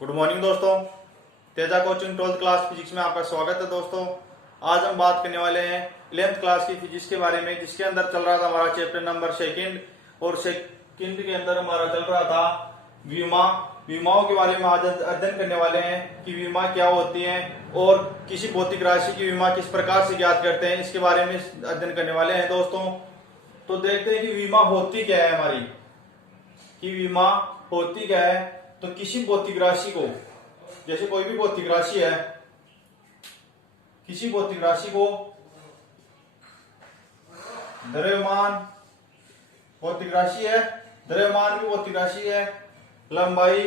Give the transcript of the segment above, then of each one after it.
Good morning दोस्तों। Teja coaching 12th class physics में आपका स्वागत है दोस्तों। आज हम बात करने वाले हैं 11th क्लास की फिजिक्स के बारे में, जिसके अंदर चल रहा था हमारा चैप्टर नंबर सेकंड, और सेकंड के अंदर हमारा चल रहा था विमा। विमाओं के बारे में आज अध्ययन करने वाले हैं कि विमा क्या होती है और किसी भौतिक राशि की विमा किस प्रकार से ज्ञात करते हैं, इसके बारे में अध्ययन करने वाले हैं दोस्तों। तो देखते हैं कि विमा होती क्या है हमारी, कि विमा होती क्या है। तो किसी भौतिक राशि को, जैसे कोई भी भौतिक राशि है, किसी भौतिक राशि को द्रव्यमान भौतिक राशि है, द्रव्यमान भी भौतिक राशि है, लंबाई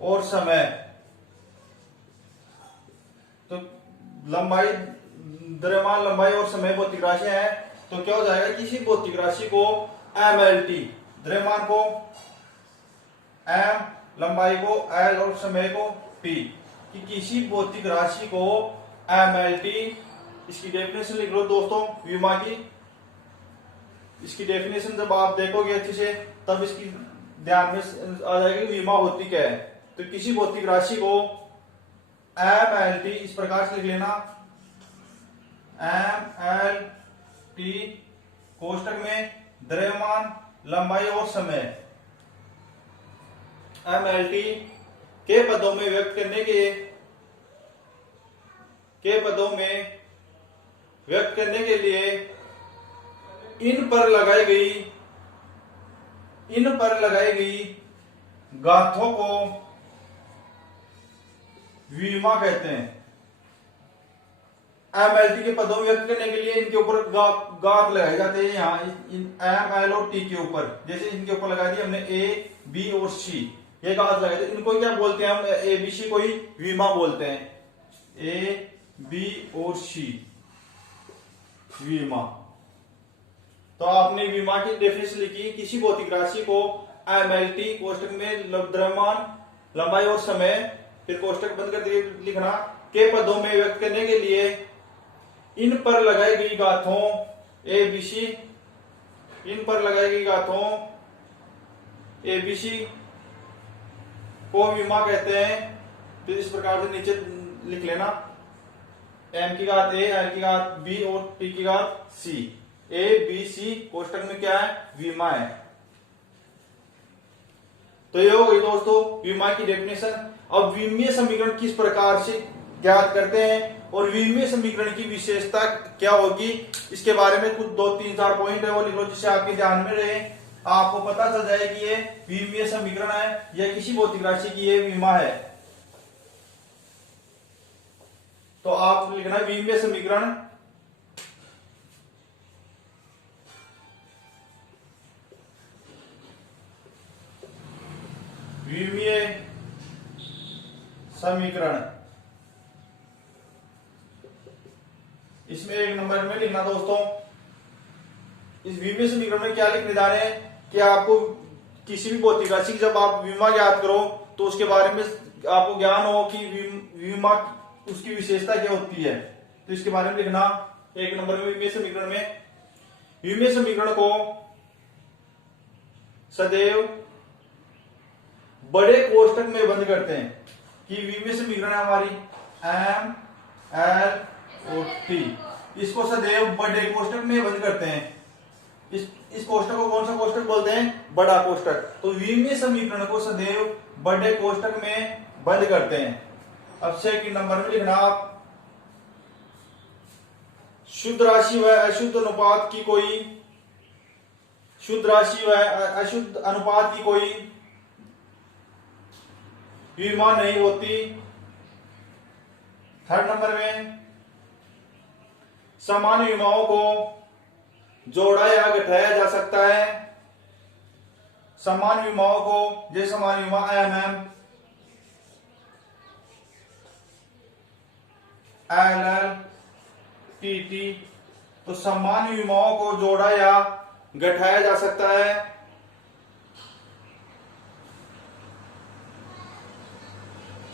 और समय। तो लंबाई, द्रव्यमान, लंबाई और समय भौतिक राशि है। तो क्या हो जाएगा, किसी भौतिक राशि को MLT, द्रव्यमान को M, लंबाई को L और समय को P, कि किसी भौतिक राशि को MLT, इसकी डेफिनेशन लिख लो दोस्तों विमा की। इसकी डेफिनेशन जब आप देखोगे अच्छे से तब इसकी ध्यान में आ जाएगी कि विमा होती क्या है। तो किसी भौतिक राशि को MLT इस प्रकार से लिख लेना, MLT कोष्टक में द्रव्यमान, लंबाई और समय, MLT के पदों में व्यक्त करने के लिए इन पर लगाई गई गाथों को विमा कहते हैं। MLT के पदों में व्यक्त करने के लिए इनके ऊपर गाथ लगाए जाते हैं। यहाँ M, L और T के ऊपर, जैसे इनके ऊपर लगा दी हमने A, B और C, ये गाथ लगाए थे। इनको क्या बोलते हैं हम, ABC को ही विमा बोलते हैं। A, B और C विमा। तो आपने विमा की डेफिनेशन लिखी, किसी भौतिक राशि को MLT कोष्टक में द्रव्यमान, लंबाई और समय, फिर कोष्टक बंद कर लिखना, के पदों में व्यक्त करने के लिए इन पर लगाई गई गाथों ABC, इन पर लगाई गई गाथों ABC को विमा कहते हैं। तो इस प्रकार से नीचे लिख लेना, M की घात A, L की घात B और T की घात C। A, B, C कोष्टक में क्या है, विमा है। तो ये हो गई दोस्तों विमा की डेफिनेशन। अब विमीय समीकरण किस प्रकार से ज्ञात करते हैं और विमीय समीकरण की विशेषता क्या होगी, इसके बारे में कुछ 2-3-4 पॉइंट है वो लिख लो, जिससे आपके ध्यान में रहे, आपको पता चल जाए कि ये विमीय समीकरण है या किसी भौतिक राशि की ये विमा है। तो आप लिखना विमीय समीकरण विमीय समीकरण, इसमें 1 नंबर में लिखना दोस्तों। इस विमीय समीकरण में क्या लिखने जा रहे हैं कि आपको किसी भी भौतिक राशि की जब आप विमा ज्ञात करो तो उसके बारे में आपको ज्ञान हो कि विमा उसकी विशेषता क्या होती है। तो इसके बारे में लिखना 1 नंबर में विमीय समीकरण में। विमीय समीकरण को सदैव बड़े कोष्टक में बंद करते हैं, कि विमीय समीकरण है हमारी M, L और T, इसको सदैव बड़े कोष्टक में बंद करते हैं। इस कोष्टक को कौन सा कोष्टक बोलते हैं, बड़ा कोष्टक। तो विमीय समीकरण को सदैव बड़े कोष्टक में बंद करते हैं। अब सेकंड नंबर में लिखना आप, शुद्ध राशि व अशुद्ध अनुपात की कोई, शुद्ध राशि व अशुद्ध अनुपात की कोई विमा नहीं होती। थर्ड नंबर में, समान विमाओं को जोड़ा या घटाया जा सकता है। समान विमाओं को, जैसे समान विमा MM, LL, TT, तो समान विमाओं को जोड़ा या घटाया जा सकता है।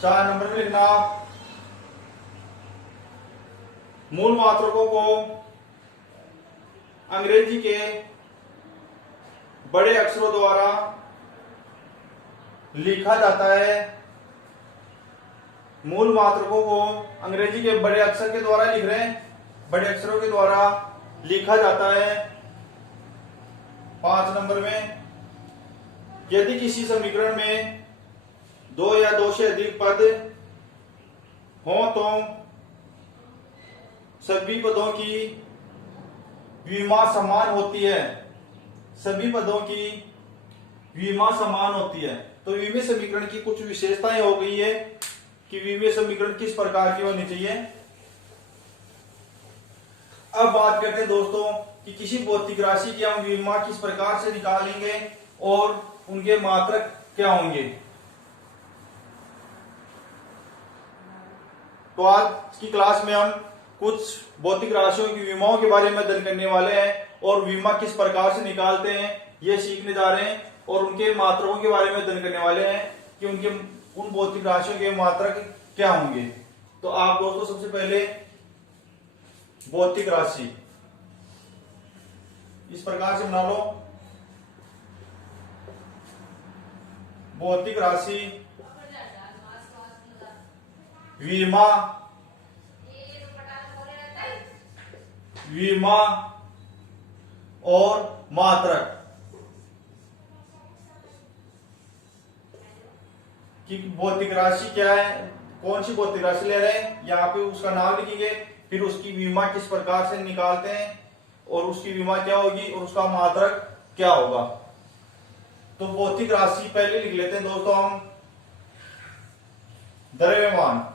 4 नंबर में लिखना, मूल मात्रकों को अंग्रेजी के बड़े अक्षरों द्वारा लिखा जाता है, मूल मात्रकों को अंग्रेजी के बड़े अक्षर के द्वारा लिख रहे हैं, बड़े अक्षरों के द्वारा लिखा जाता है। 5 नंबर में, यदि किसी समीकरण में 2 या 2 से अधिक पद हो तो सभी पदों की विमा समान होती है। सभी पदों की विमा समान होती है। तो विमीय समीकरण की कुछ विशेषताएं हो गई है कि विमीय समीकरण किस प्रकार की होनी चाहिए। अब बात करते हैं दोस्तों कि किसी भौतिक राशि की हम विमा किस प्रकार से निकालेंगे और उनके मात्रक क्या होंगे। तो आज की क्लास में हम कुछ भौतिक राशियों की विमाओं के बारे में अध्ययन करने वाले हैं और विमा किस प्रकार से निकालते हैं ये सीखने जा रहे हैं और उनके मात्रकों के बारे में अध्ययन करने वाले हैं कि उनके उन भौतिक राशियों के मात्रक क्या होंगे। तो आप दोस्तों सबसे पहले भौतिक राशि इस प्रकार से बना लो। भौतिक राशि विमा, विमा और मात्रक कि भौतिक राशि क्या है, कौन सी भौतिक राशि ले रहे हैं, यहाँ पे उसका नाम लिखेंगे, फिर उसकी विमा किस प्रकार से निकालते हैं और उसकी विमा क्या होगी और उसका मात्रक क्या होगा। तो भौतिक राशि पहले लिख लेते हैं दोस्तों हम। द्रव्यमान,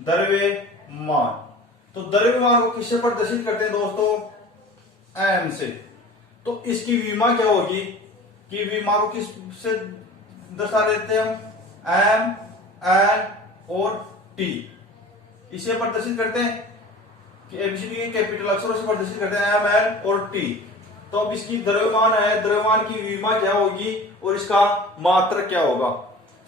द्रव्यमान, तो द्रव्यमान को किससे प्रदर्शित करते हैं दोस्तों, एम से। तो इसकी विमा क्या होगी कि विमा को किस से दर्शा देते हैं हम, एम, एल और टी, इसे प्रदर्शित करते हैं कि एबीसीडी के कैपिटल अक्षरों से प्रदर्शित करते हैं एम, एल और टी। तो अब इसकी द्रव्यमान है, द्रव्यमान की विमा क्या होगी और इसका मात्रक क्या होगा।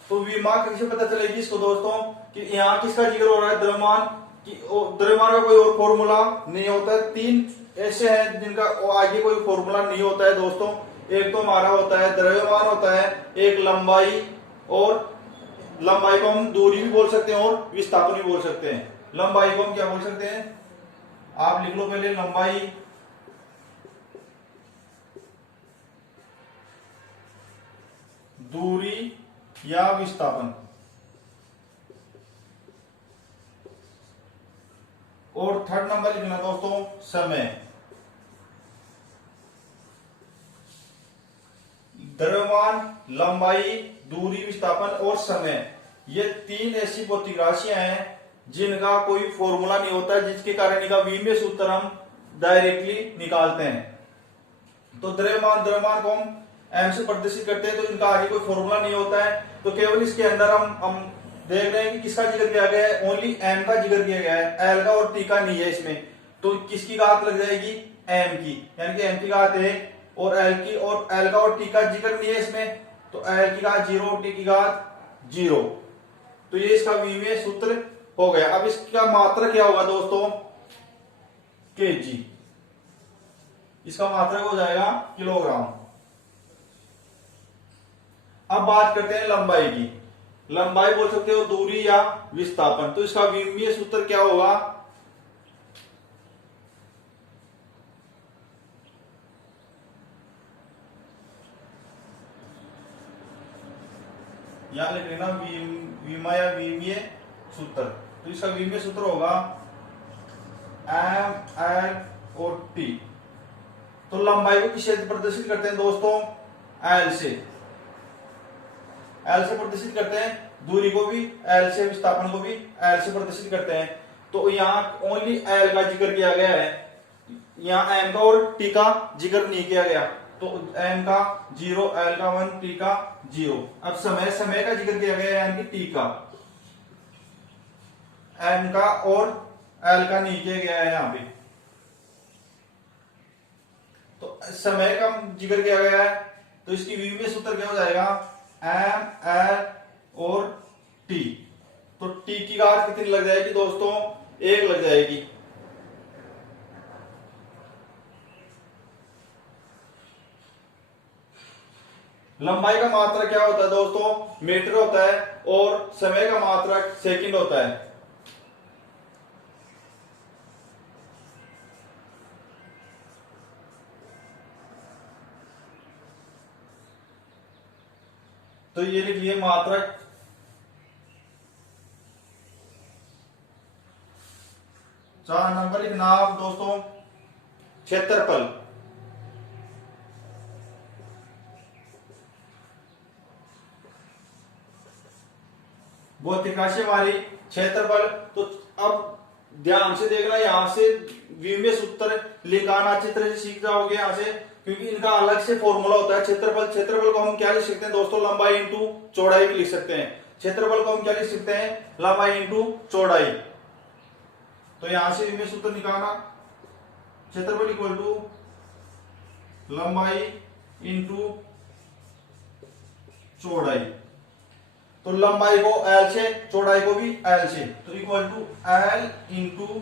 तो विमा कैसे पता चलेगी इसको दोस्तों कि यहाँ किसका जिक्र हो रहा है, द्रव्यमान की। द्रव्यमान का कोई और फॉर्मूला नहीं होता है। 3 ऐसे हैं जिनका आगे कोई फॉर्मूला नहीं होता है दोस्तों। एक तो हमारा होता है द्रव्यमान होता है, एक लंबाई, और लंबाई को हम दूरी भी बोल सकते हैं और विस्थापन भी बोल सकते हैं। लंबाई को हम क्या बोल सकते हैं, आप लिख लो पहले, लंबाई, दूरी या विस्थापन, और थर्ड नंबर लिखना दोस्तों समय। द्रव्यमान, लंबाई, दूरी, विस्थापन और समय, ये 3 ऐसी भौतिक राशियां हैं जिनका कोई फॉर्मूला नहीं होता है, जिसके कारण इनका विमीय सूत्र हम डायरेक्टली निकालते हैं। तो द्रव्यमान को हम एम से प्रदर्शित करते हैं, तो इनका आगे कोई फॉर्मूला नहीं होता है। तो केवल इसके अंदर हम देख रहे हैं कि किसका जिक्र किया गया है, ओनली एम का जिक्र किया गया है, एल का और टी का नहीं है इसमें। तो किसकी घात लग जाएगी, एम की, यानी कि एम की घात 1 और एल की, और एल का और टी का जिक्र नहीं है इसमें, तो एल की घात 0 और टी की घात 0। तो ये इसका विमीय सूत्र हो गया। अब इसका मात्रक क्या होगा दोस्तों, केजी, इसका मात्रक हो जाएगा किलोग्राम। अब बात करते हैं लंबाई की। लंबाई बोल सकते हो दूरी या विस्थापन। तो इसका विमीय सूत्र क्या होगा, यहां लिख लेना विमा या विमीय सूत्र। तो इसका विमीय सूत्र होगा एम, एल और टी। तो लंबाई को किससे प्रदर्शित करते हैं दोस्तों, एल से, एल से प्रदर्शित करते हैं, दूरी को भी एल से, विस्थापन को भी एल से प्रदर्शित करते हैं। तो यहाँ ओनली एल का जिक्र किया गया है, यहाँ एम का और टी का जिक्र नहीं किया गया। तो एम का 0, एल का 1, टी का 0। अब समय का जिक्र किया गया है, यानी कि टी का, एम का और एल का नहीं किया गया है यहाँ पे। तो समय का जिक्र किया गया है, तो इसकी विमीय सूत्र क्या हो जाएगा, एम, एल और टी। तो टी की घात कितनी लग जाएगी दोस्तों, 1 लग जाएगी। लंबाई का मात्रक क्या होता है दोस्तों, मीटर होता है, और समय का मात्रक सेकंड होता है। तो ये लिखिए मात्रक। चार नंबर लिखना आप दोस्तों, क्षेत्रफल। भौतिक राशि हमारी क्षेत्रफल। तो अब ध्यान से देखना, यहां से विमीय सूत्र लिखाना अच्छी तरह से सीख जाओगे यहां से, क्योंकि इनका अलग से फॉर्मूला होता है। क्षेत्रफल, क्षेत्रफल को हम क्या लिख सकते हैं दोस्तों, लंबाई इंटू चौड़ाई भी लिख सकते हैं। क्षेत्रफल को हम क्या लिख सकते हैं, लंबाई इंटू चौड़ाई। तो यहां से विमीय सूत्र निकालना, क्षेत्रफल इक्वल टू लंबाई इंटू चौड़ाई। तो लंबाई को एल से, चौड़ाई को भी एल से, तो इक्वल टू एल इंटू,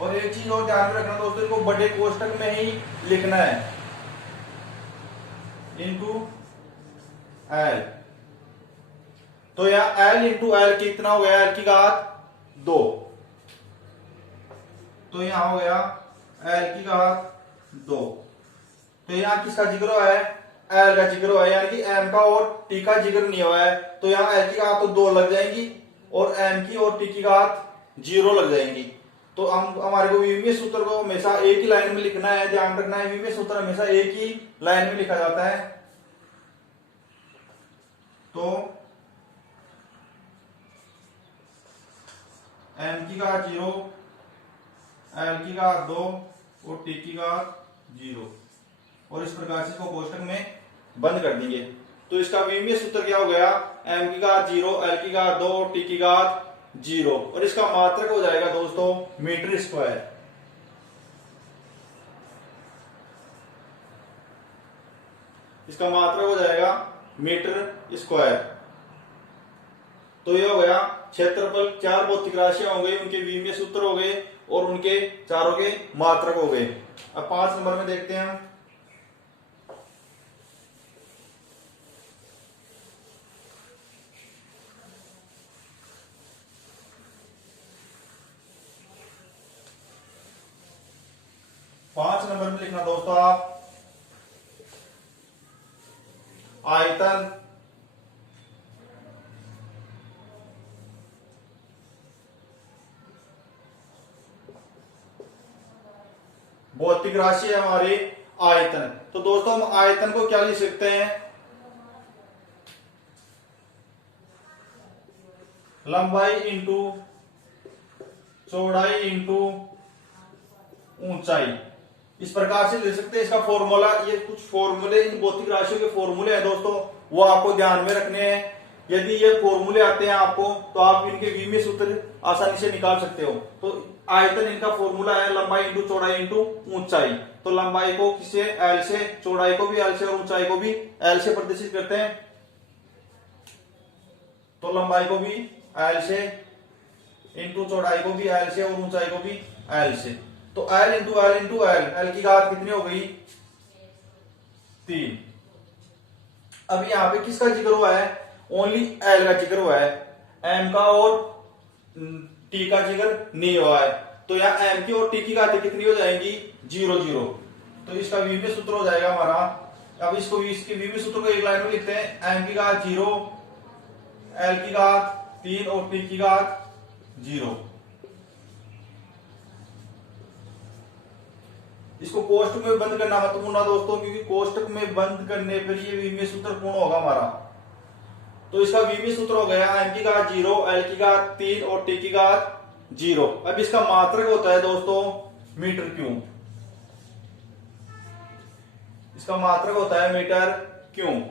और एक चीज और ध्यान में रखना दोस्तों, इनको बड़े कोष्टक में ही लिखना है, इंटू एल। तो यहां एल इंटू एल कितना हो गया, एल की घात 2। तो यहां हो गया एल की घात 2। तो यहां किसका जिक्र हुआ है, एल का जिक्र हुआ है, यानी कि एम का और टी का जिक्र नहीं हुआ है। तो यहाँ एल की घात तो 2 लग जाएंगी, और एम की और टी की घात 0 लग जाएंगी। तो हम हमारे को विमीय सूत्र को हमेशा एक ही लाइन में लिखना है, ध्यान रखना है, विमीय सूत्र हमेशा एक ही लाइन में लिखा जाता है। तो एम की घात 0, एल की घात 2 और टी की घात 0, और इस प्रकार से इसको कोष्टक में बंद कर देंगे। तो इसका विमीय सूत्र क्या हो गया, एम की घात 0, एल की घात 2 और टी की घात 0, और इसका मात्रक हो जाएगा दोस्तों मीटर स्क्वायर। इसका मात्रक हो जाएगा मीटर स्क्वायर। तो ये हो गया क्षेत्रफल। चार भौतिक राशियां हो गई, उनके विमीय सूत्र हो गए, और उनके चारों के मात्रक हो गए। अब 5 नंबर में देखते हैं हम। पांच नंबर में लिखना दोस्तों आप, आयतन, भौतिक राशि है हमारी आयतन। तो दोस्तों हम आयतन को क्या लिख सकते हैं, लंबाई इंटू चौड़ाई इंटू ऊंचाई, इस प्रकार से लिख सकते हैं। इसका फॉर्मूला, ये कुछ फॉर्मूले, इन भौतिक राशियों के फॉर्मूले हैं दोस्तों, वो आपको ध्यान में रखने हैं। यदि ये फॉर्मूले आते हैं आपको, तो आप इनके विमीय सूत्र आसानी से निकाल सकते हो। तो आयतन इनका फॉर्मूला है लंबाई इंटू चौड़ाई इंटू ऊंचाई। तो लंबाई को किससे, एल से, चौड़ाई को भी एल से, और ऊंचाई को भी एल से प्रदर्शित करते हैं। तो लंबाई को भी एल से, इंटू चौड़ाई को भी एल से, और ऊंचाई को भी एल से। तो L into L into L, L की घात कितनी हो गई, 3। अब यहां पे किसका जिक्र हुआ है, ओनली एल का जिक्र हुआ है, एम का और टी का जिक्र नहीं हुआ है। तो यहाँ एम की और टी की घातें कितनी हो जाएंगी, 0 0। तो इसका विमीय सूत्र हो जाएगा हमारा। अब इसको, इसके विमीय सूत्र को एक लाइन में लिखते हैं, एम की घात 0, एल की घात 3 और टी की घात 0। इसको कोष्टक में बंद करना महत्वपूर्ण है दोस्तों, क्योंकि कोष्टक में बंद करने पर ये विमीय सूत्र पूर्ण होगा हमारा। तो इसका विमीय सूत्र हो गया एम की घात 0, एल की घात 3 और टी की घात 0। अब इसका मात्रक होता है दोस्तों मीटर क्यूब। इसका मात्रक होता है मीटर क्यूब।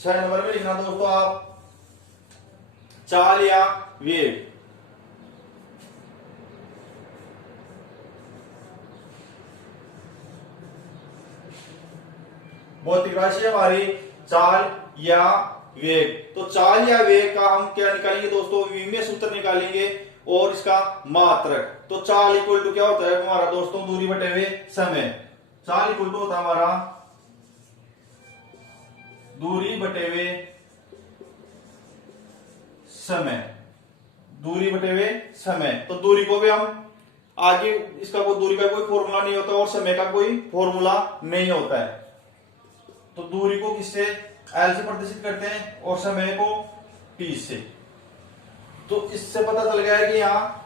6 नंबर में लिखना दोस्तों आप, चाल या वेग। भौतिक राशि हमारी चाल या वेग। तो चाल या वेग का हम क्या निकालेंगे दोस्तों, विमीय सूत्र निकालेंगे, और इसका मात्रक। तो चाल इक्वल टू क्या होता है हमारा दोस्तों, दूरी बटे हुए समय। चाल इक्वल टू होता है हमारा दूरी बटे हुए समय, दूरी बटे हुए समय। तो दूरी को भी हम आगे, इसका कोई दूरी का कोई फॉर्मूला नहीं होता और समय का कोई फॉर्मूला नहीं होता है। तो दूरी को किससे, एल से प्रदर्शित करते हैं और समय को टी से। तो इससे पता चल गया है कि यहाँ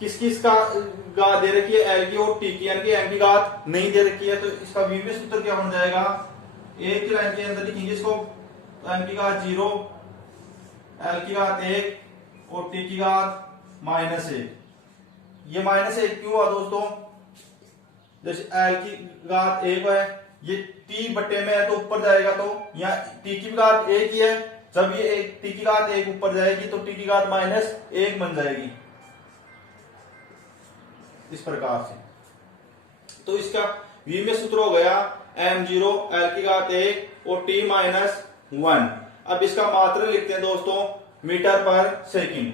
किस किस का घात दे रखी है, एल की और टी की, यानी कि एम की घात नहीं दे रखी है। तो इसका विमीय सूत्र क्या बन जाएगा, एक की लाइन के अंदर लिखेंगे इसको, एम की घात 0, एल की घात 1 और टी की घात -1। ये -1 क्यों हुआ दोस्तों, जैसे एल की घात 1 है, ये टी बटे में है तो ऊपर जाएगा, तो यहाँ टी की घात 1 ही है, जब ये टी की घात 1 ऊपर जाएगी तो टी की घात -1 बन जाएगी, इस प्रकार से। तो इसका विमीय सूत्र हो गया m0 l की घात 1 और t -1। अब इसका मात्रक लिखते हैं दोस्तों मीटर पर सेकंड।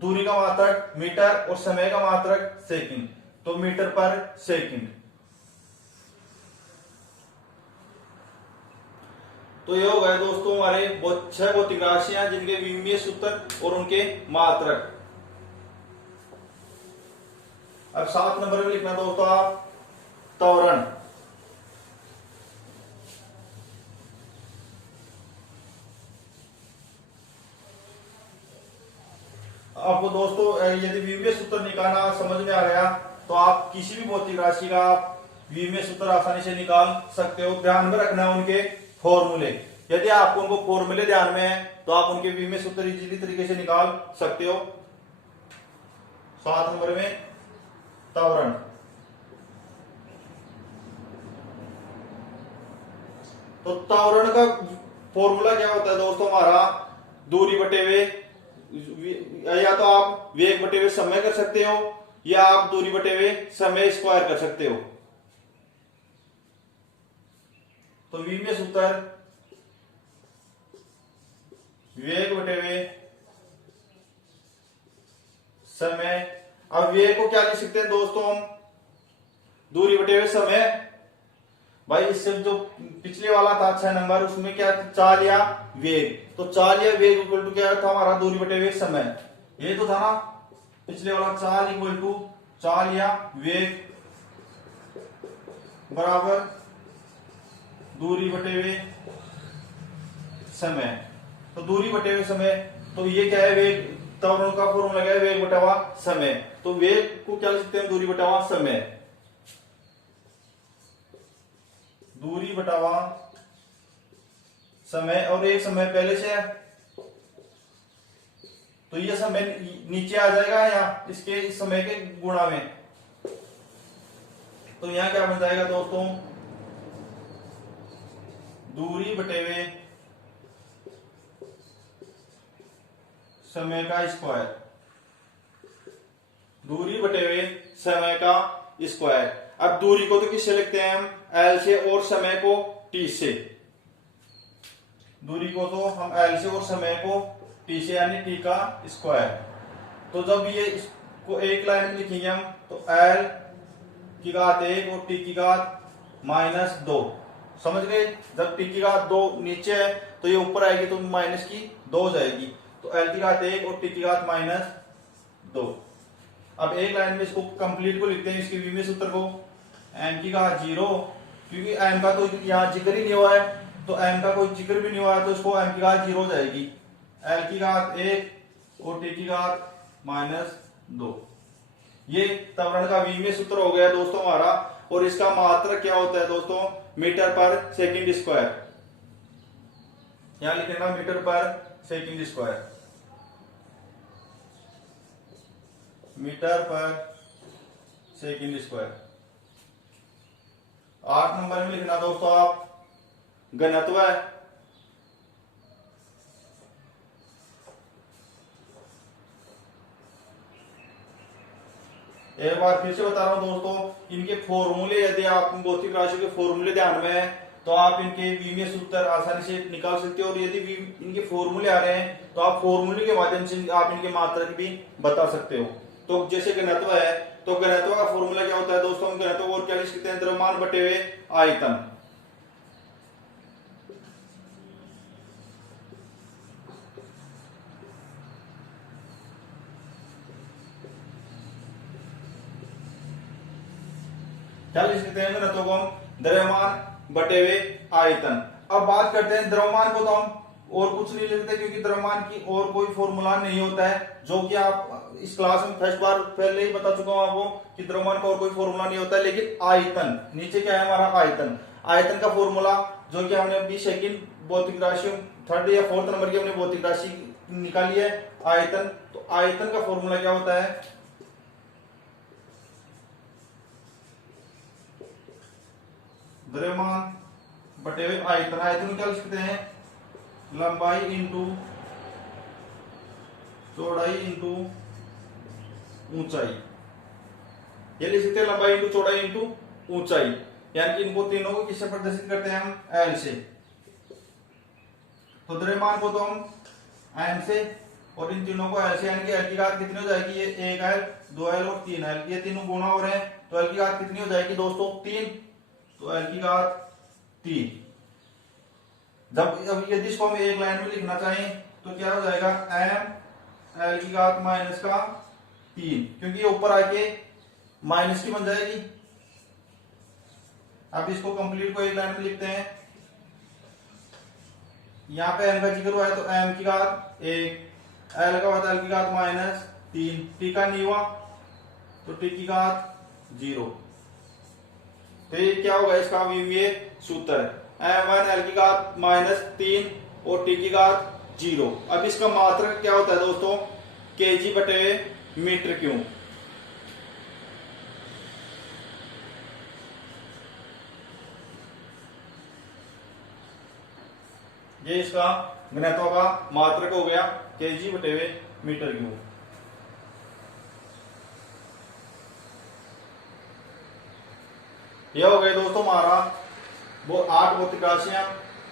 दूरी का मात्रक मीटर और समय का मात्रक सेकंड, तो मीटर पर सेकंड। तो ये हो गए दोस्तों हमारे 6 भौतिक राशियां जिनके विमीय सूत्र और उनके मात्रक। अब 7 नंबर में लिखना दोस्तों आप त्वरण। आपको दोस्तों यदि विमीय सूत्र निकालना समझ में आ गया तो आप किसी भी भौतिक राशि का विमीय सूत्र आसानी से निकाल सकते हो। ध्यान में रखना उनके फॉर्मूले, यदि आपको उनको फॉर्मूले ध्यान में है तो आप उनके विमीय सूत्र इजीली तरीके से निकाल सकते हो। 7 नंबर में त्वरण। तो त्वरण का फॉर्मूला क्या होता है दोस्तों हमारा, दूरी बटे हुए, या तो आप वेग बटे हुए समय कर सकते हो या आप दूरी बटे हुए समय स्क्वायर कर सकते हो। तो विमीय सूत्र वेग बटे हुए समय। अब वेग को क्या लिख सकते हैं दोस्तों हम, दूरी बटे हुए समय। भाई इससे जो पिछले वाला था 6 नंबर, उसमें क्या चाल या वेग, तो चाल या वेग इक्वल टू क्या था हमारा, दूरी बटे हुए समय। ये तो था ना पिछले वाला, चाल इक्वल टू चाल या वेग बराबर दूरी बटे हुए समय। तो दूरी बटे हुए समय, तो ये क्या है, वेग, त्वरण का फॉर्मूला क्या है, वेग बटा हुआ समय। तो वेग को क्या लिख सकते हैं, दूरी बटा हुआ समय, दूरी बटा हुआ समय। और एक समय पहले से है तो ये समय नीचे आ जाएगा या इसके इस समय के गुणा में। तो यहां क्या बन जाएगा दोस्तों, दूरी बटे हुए समय का स्क्वायर, दूरी बटे हुए समय का स्क्वायर। अब दूरी को तो किससे लिखते हैं हम, एल से और समय को टी से। दूरी को तो हम एल से और समय को टी से, यानी टी का स्क्वायर। तो जब ये इसको एक लाइन में लिखेंगे हम, तो एल की घात 1 और टी की घात -2, समझ गए। जब टी की घात 2 नीचे है तो ये ऊपर आएगी तो माइनस की 2 हो जाएगी। तो एल की घात 1 और टी की घात -2। अब एक लाइन में इसको कंप्लीट को लिखते हैं, इसके विमीय सूत्र को, एम की घात 0, क्योंकि एम का तो यहाँ जिक्र ही नहीं हुआ है, तो एम का कोई जिक्र भी नहीं हुआ है, तो इसको एम की घात 0 हो जाएगी। एल की घात 1 और टी की घात -2। ये त्वरण का विमीय सूत्र हो गया दोस्तों हमारा। और इसका मात्रक क्या होता है दोस्तों, मीटर पर सेकंड स्क्वायर। यहां लिखेगा मीटर पर सेकंड स्क्वायर, मीटर पर सेकंड स्क्वायर। 8 नंबर में लिखना दोस्तों आप घनत्व है। एक बार फिर से बता रहा हूं दोस्तों, इनके फॉर्मूले, यदि आप भौतिक राशियों के फॉर्मूले ध्यान में है तो आप इनके विमीय सूत्र आसानी से निकाल सकते हो। और यदि इनके फॉर्मूले आ रहे हैं तो आप फॉर्मूले के माध्यम से आप इनके मात्रक भी बता सकते हो। तो जैसे घनत्व है, तो घनत्व का फॉर्मूला क्या होता है दोस्तों, हम घनत्व और क्या लिख सकते हैं, द्रव्यमान बटे हुए आयतन। क्या लिख सकते हैं घनत्व को हम, द्रव्यमान बटे हुए आयतन। अब बात करते हैं द्रव्यमान को, तो हम और कुछ नहीं लिखते क्योंकि द्रव्यमान की और कोई फॉर्मूला नहीं होता है, जो कि आप इस क्लास में फर्स्ट बार पहले ही बता चुका हूं आपको कि द्रव्यमान का और कोई फॉर्मूला नहीं होता है। लेकिन आयतन, नीचे क्या है हमारा आयतन, आयतन का फॉर्मूला जो कि हमने अभी सेकंड भौतिक राशि, थर्ड या फोर्थ नंबर की हमने भौतिक राशि निकाली है आयतन। तो आयतन का फॉर्मूला क्या होता है, द्रव्यमान बटे हुए आयतन। आयतन क्या लिख सकते हैं, लंबाई इंटू चौड़ाई इंटू ऊंचाई। ये लिख सकते हैं लंबाई इंटू चौड़ाई इंटू ऊंचाई, यानी कि इनको तीनों को किससे प्रदर्शित करते हैं हम, एल से। तो द्रव्यमान को तो हम एम से और इन तीनों को एल से, यानी कि एल की घात कितनी हो जाएगी, ये 1 एल 2 एल और 3 एल, ये तीनों गुणा हो रहे हैं, तो एल की घात कितनी हो जाएगी दोस्तों, 3। तो एल की घात 3। जब अब यदि इसको हम एक लाइन में लिखना चाहें तो क्या हो जाएगा, एम एल की घात माइनस का 3, क्योंकि ये ऊपर आके माइनस की बन जाएगी। अब इसको कंप्लीट को एक लाइन में लिखते हैं, यहां पे एम का जिक्र हुआ है तो एम की घात 1, एल का होता है एल की घात माइनस 3, टी का नहीं हुआ तो टी की घात 0। तो ये क्या होगा, इसका ये सूत्र है, m1 एल की घात माइनस 3 और टी की घात 0। अब इसका मात्रक क्या होता है दोस्तों, केजी बटे मीटर क्यूब। ये इसका घनत्व का मात्रक हो गया, केजी बटे मीटर क्यूब। यह हो गया दोस्तों हमारा वो 8 भौतिक राशियां।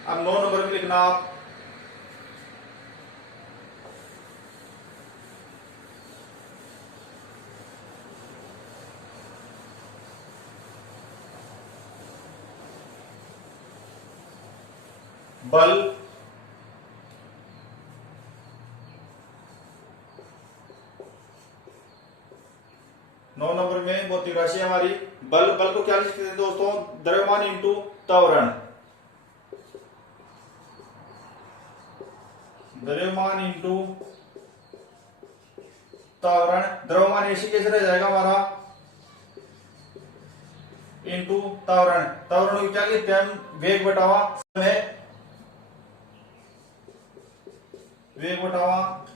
अब 9 नंबर में लिखना आप, बल नौ नंबर में भौतिक राशि हमारी बल। बल को क्या लिख सकते हैं दोस्तों, द्रव्यमान इंटू त्वरण। द्रव्यमान इंटू त्वरण, द्रव्यमान ऐसे कैसे रह जाएगा हमारा, इंटू त्वरण। त्वरण को क्या लिखते हैं, वेग बटावा समय, वेग बटावा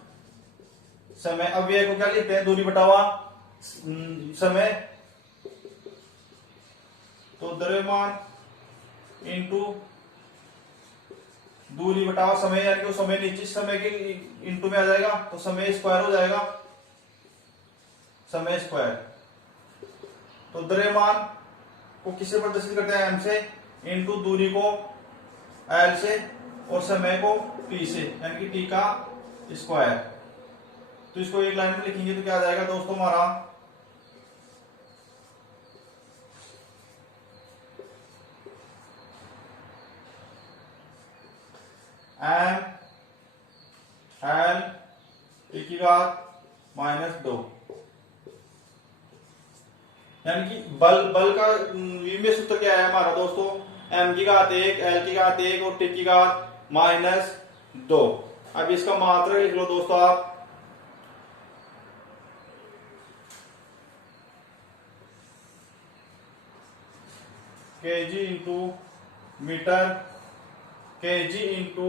समय। अब वेग को क्या लिखते हैं, दूरी बटावा समय। तो द्रव्यमान इंटू दूरी बटावा समय, यानी कि समय निश्चित समय के इंटू में आ जाएगा तो समय स्क्वायर हो जाएगा, समय स्क्वायर। तो द्रव्यमान को किससे प्रदर्शित करते हैं, एम से, इंटू दूरी को एल से और समय को टी से, यानी कि टी का स्क्वायर। तो इसको एक लाइन में लिखेंगे तो क्या आ जाएगा दोस्तों हमारा, एम एल टी की घात माइनस 2, यानी कि बल का विमीय सूत्र क्या है हमारा दोस्तों, एम की घात 1, एल की घात 1 और टी की घात माइनस 2। अब इसका मात्रक लिख लो दोस्तों आप, KG into metre, KG into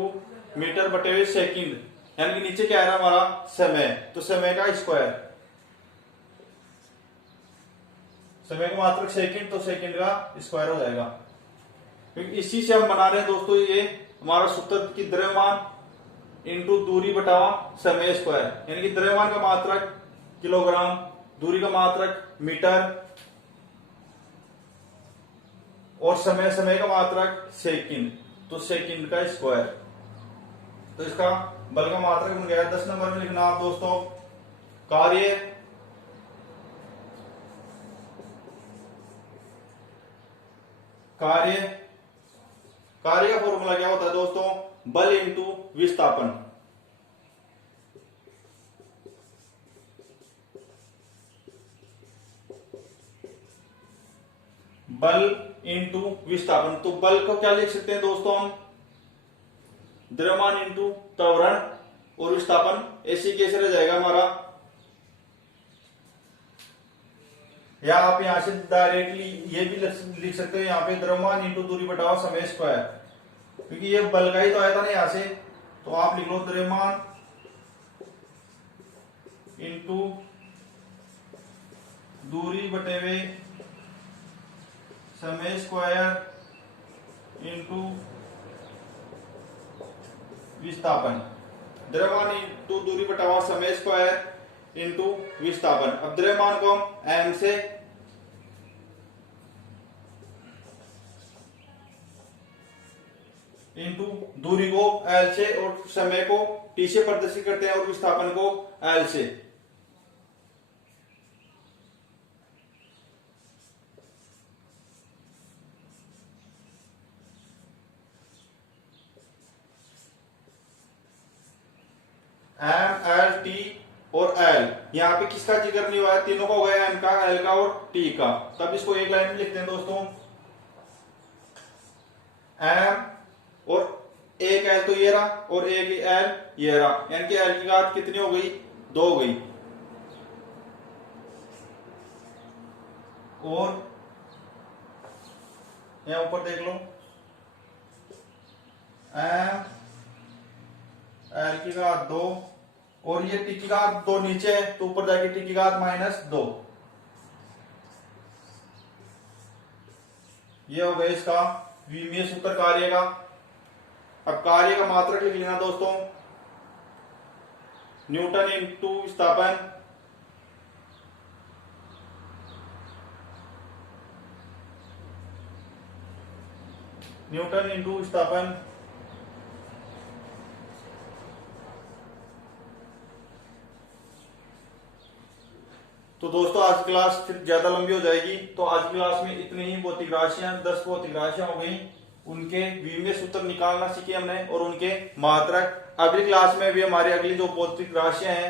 metre बटे हुए सेकंड, यानी कि नीचे क्या है हमारा समय, तो समय का स्क्वायर, समय का मात्रक सेकंड तो सेकंड का स्क्वायर हो जाएगा। क्योंकि इसी से हम बना रहे हैं दोस्तों ये हमारा सूत्र की द्रव्यमान इंटू दूरी बटावा समय स्क्वायर, यानी कि द्रव्यमान का मात्रक किलोग्राम, दूरी का मात्रक मीटर और समय का मात्रक सेकंड, तो सेकंड का स्क्वायर। तो इसका बल का मात्रक बन गया। 10 नंबर में लिखना आप दोस्तों, कार्य कार्य कार्य का फॉर्मूला क्या होता है दोस्तों? बल इंटू विस्थापन। बल इंटू विस्थापन। तो बल को क्या लिख सकते हैं दोस्तों हम? द्रव्यमान इंटू त्वरण, और विस्थापन ऐसे कैसे रह जाएगा हमारा, या आप यहां से डायरेक्टली ये भी लिख सकते हो यहाँ पे द्रव्यमान इंटू दूरी बटा समय स्क्वायर, क्योंकि ये बल का ही तो आया था ना यहां से। तो आप लिख लो द्रव्यमान इंटू दूरी बटे हुए समय स्क्वायर इंटू विस्थापन। द्रव्यमान इंटू दूरी बटा समय स्क्वायर इंटू विस्थापन। अब द्रव्यमान को हम एम से इंटू दूरी को एल से और समय को टी से प्रदर्शित करते हैं, और विस्थापन को एल से। एम, एल, टी और एल, यहाँ पे किसका जिक्र नहीं हुआ है? तीनों का हो गया, एम का, एल का और टी का। तब इसको एक लाइन में लिखते हैं दोस्तों, एम और एक एल तो ये रहा, और एक एल ये रहा, यानी कि एल की घात कितनी हो गई? 2 हो गई। और यहां ऊपर देख लो, एम एल की घात 2, और ये टी की घात 2 नीचे है, तो ऊपर जाके टी की घात -2। ये हो गया इसका विमीय सूत्र कार्य का। अब कार्य का मात्रक लिख लेना दोस्तों, न्यूटन इंटू विस्थापन न्यूटन इंटू विस्थापन। तो दोस्तों आज क्लास फिर ज्यादा लंबी हो जाएगी, तो आज की क्लास में इतनी ही भौतिक राशियां 10 भौतिक राशियां हो गई, उनके विमीय सूत्र निकालना सीखे हमने और उनके मात्रक। अगली क्लास में भी हमारी अगली जो भौतिक राशियां हैं,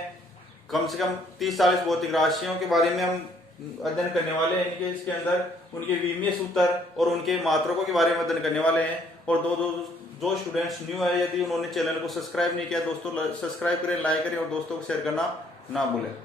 कम से कम 30-40 भौतिक राशियों के बारे में हम अध्ययन करने वाले हैं। इनके इसके अंदर उनके विमीय सूत्र और उनके मात्रकों के बारे में अध्ययन करने वाले हैं। और जो स्टूडेंट्स न्यू है, यदि उन्होंने चैनल को सब्सक्राइब नहीं किया दोस्तों, सब्सक्राइब करें, लाइक करें और दोस्तों को शेयर करना ना भूलें।